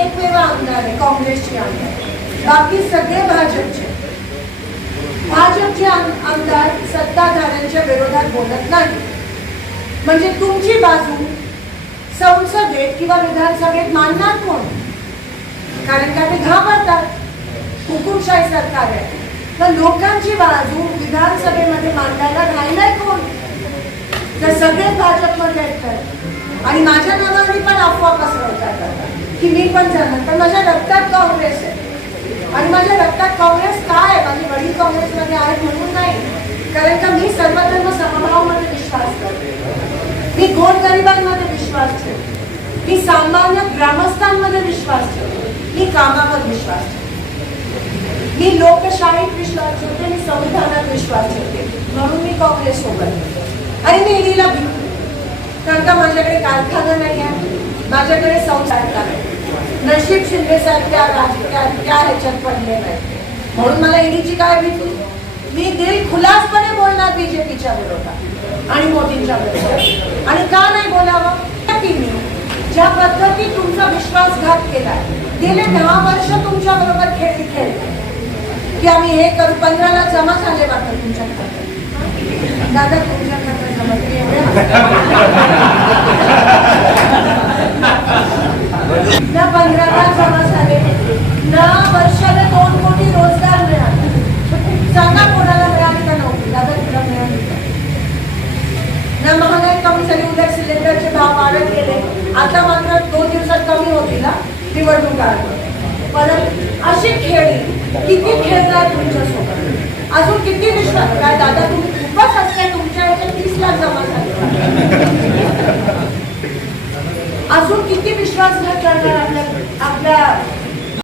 एकमेव आमदार आहे काँग्रेसचे आमदार. बाकी सगळे भाजपचे. भाजपचे आमदार सत्ताधाऱ्यांच्या विरोधात बोलत नाही म्हणजे तुमची बाजू संसदेत किंवा विधानसभेत मानणार कोण? कारण का ते घाबरतात. हुकुमशाही सरकार आहे. तर लोकांची बाजू विधानसभेमध्ये मांडायला राहिलाय कोण? तर सगळेच भाजपमध्ये आहेत. तर. आणि माझ्या नावाने पण अफवा पसरवतात आता, की मी पण जाणार. पण माझ्या रक्तात काँग्रेस आहे. आणि माझ्या रक्तात काँग्रेस काय आहे? माझे वडील काँग्रेसमध्ये आहेत म्हणून नाही. कारण का मी सर्वधर्म समभावामध्ये विश्वास करते. मी गोरगरिबांमध्ये विश्वास ठेवते. मी सामान्य ग्रामस्थांमध्ये विश्वास ठेवते. मी कामावर विश्वास ठेवते. मी लोकशाहीत विश्वास ठेवते. मी संविधानात विश्वास ठेवते. म्हणून मी काँग्रेस सोबत आणि मी ईडीला भीती. कारण का माझ्याकडे कारखाना नाही आहे. माझ्याकडे संसार आहे. नशीब शिंदे सारख्या राजकीय त्या ह्याच्यात पडले नाही. म्हणून मला ईडीची काय भीती? मी दिल खुलासपणे बोलणार बीजेपीच्या विरोधात आणि मोदींच्या विरोधात. आणि का नाही बोलावं? की मी ज्या पद्धतीत तुमचा विश्वासघात केला गेले दहा वर्ष तुमच्या बरोबर खेळ खेळले. की आम्ही हे करू पंधराला जमा झाले मात्र तुमच्या खात्यात दादा तुमच्या खात्यात जमा एवढे ना पंधराला जमा झाले ना वर्षाला दोन कोटी रोजगार मिळाले सांगा कोणाला मिळाली का नव्हती दादा तुला मिळाली का? ना महागाई कमी झाली उलट सिलेंडरचे भाव वाढत गेले आता मात्र दोन दिवसात कमी होतील ना निवडणूक आली परत अशी खेळी किती खेळणार तुमच्यासोबत अजून किती विश्वास काय दादा तुम्ही खूपच असते तुमच्या याच्यात तीस लाख जमा झाले. अजून किती विश्वासघात करणार